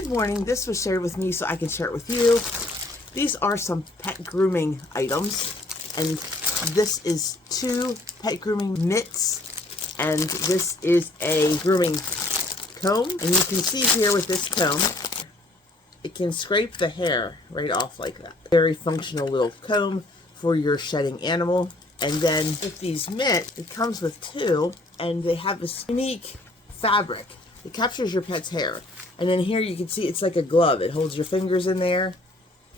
Good morning. This was shared with me so I can share it with you. These are some pet grooming items, and this is 2 pet grooming mitts, and this is a grooming comb. And you can see here with this comb, it can scrape the hair right off like that. Very functional little comb for your shedding animal. And then with these mitts, it comes with 2, and they have this unique fabric. It captures your pet's hair. And then here you can see it's like a glove. It holds your fingers in there.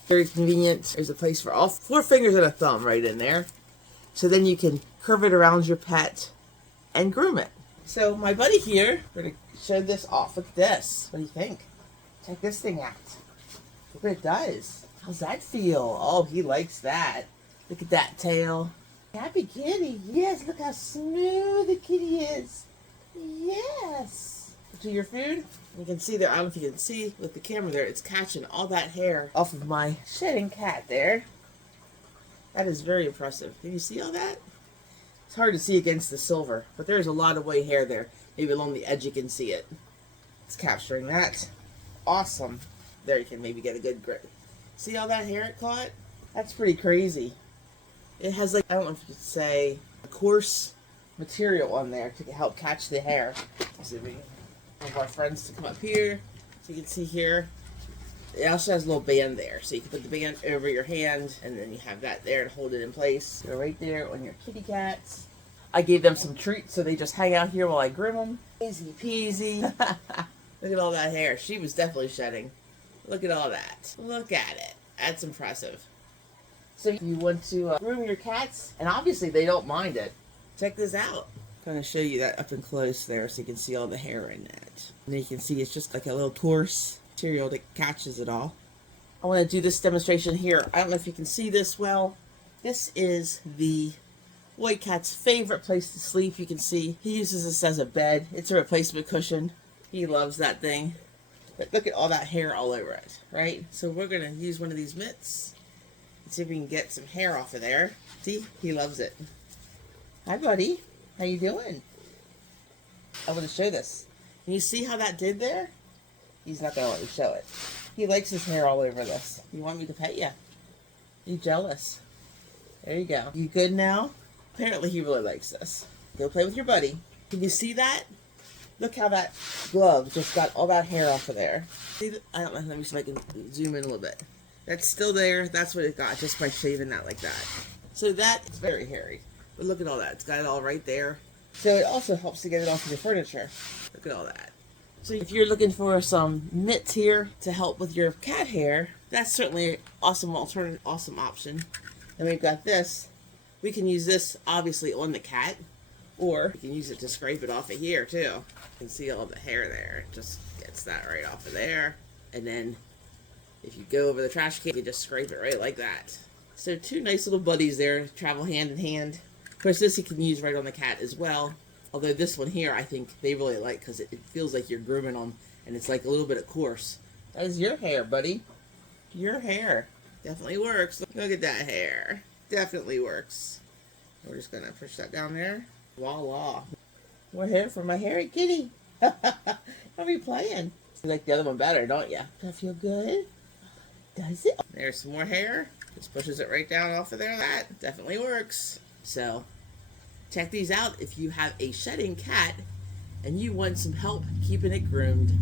Very convenient. There's a place for all 4 fingers and a thumb right in there. So then you can curve it around your pet and groom it. So my buddy here, we're going to show this off. Look at this. What do you think? Check this thing out. Look what it does. How's that feel? Oh, he likes that. Look at that tail. Happy kitty. Yes, look how smooth the kitty is. Yes. To your food. You can see there, I don't know if you can see with the camera there, it's catching all that hair off of my shedding cat there. That is very impressive. Can you see all that? It's hard to see against the silver, but there's a lot of white hair there. Maybe along the edge you can see it. It's capturing that. Awesome. There you can maybe get a good grip. See all that hair it caught? That's pretty crazy. It has like, I don't know if you could say, a coarse material on there to help catch the hair. Let's see if we can have our friends to come up here. So you can see here, it also has a little band there. So you can put the band over your hand, and then you have that there to hold it in place. Go right there on your kitty cats. I gave them some treats, so they just hang out here while I groom them. Easy peasy. Look at all that hair. She was definitely shedding. Look at all that. Look at it. That's impressive. So if you want to groom your cats, and obviously they don't mind it, check this out. I'm going to show you that up and close there so you can see all the hair in it. And you can see it's just like a little coarse material that catches it all. I want to do this demonstration here. I don't know if you can see this well. This is the white cat's favorite place to sleep. You can see he uses this as a bed. It's a replacement cushion. He loves that thing. But look at all that hair all over it, right? So we're going to use one of these mitts. Let's see if we can get some hair off of there. See? He loves it. Hi, buddy. How you doing? I want to show this. Can you see how that did there? He's not going to let me show it. He likes his hair all over this. You want me to pet you? You jealous? There you go. You good now? Apparently he really likes this. Go play with your buddy. Can you see that? Look how that glove just got all that hair off of there. See, I don't know. Let me see if I can zoom in a little bit. That's still there. That's what it got just by shaving that like that. So that is very hairy. But look at all that. It's got it all right there. So it also helps to get it off of your furniture. Look at all that. So if you're looking for some mitts here to help with your cat hair, that's certainly an awesome alternative, awesome option. And we've got this. We can use this obviously on the cat, or you can use it to scrape it off of here too. You can see all the hair there. It just gets that right off of there. And then if you go over the trash can, you just scrape it right like that. So 2 nice little buddies there, travel hand in hand. Of course, this you can use right on the cat as well. Although this one here, I think they really like because it feels like you're grooming them, and it's like a little bit of coarse. That is your hair, buddy. Your hair. Definitely works. Look at that hair. Definitely works. We're just going to push that down there. Voila. More hair for my hairy kitty. I'll be playing. You like the other one better, don't you? Does that feel good? Does it? There's some more hair. Just pushes it right down off of there. That definitely works. So, check these out if you have a shedding cat and you want some help keeping it groomed.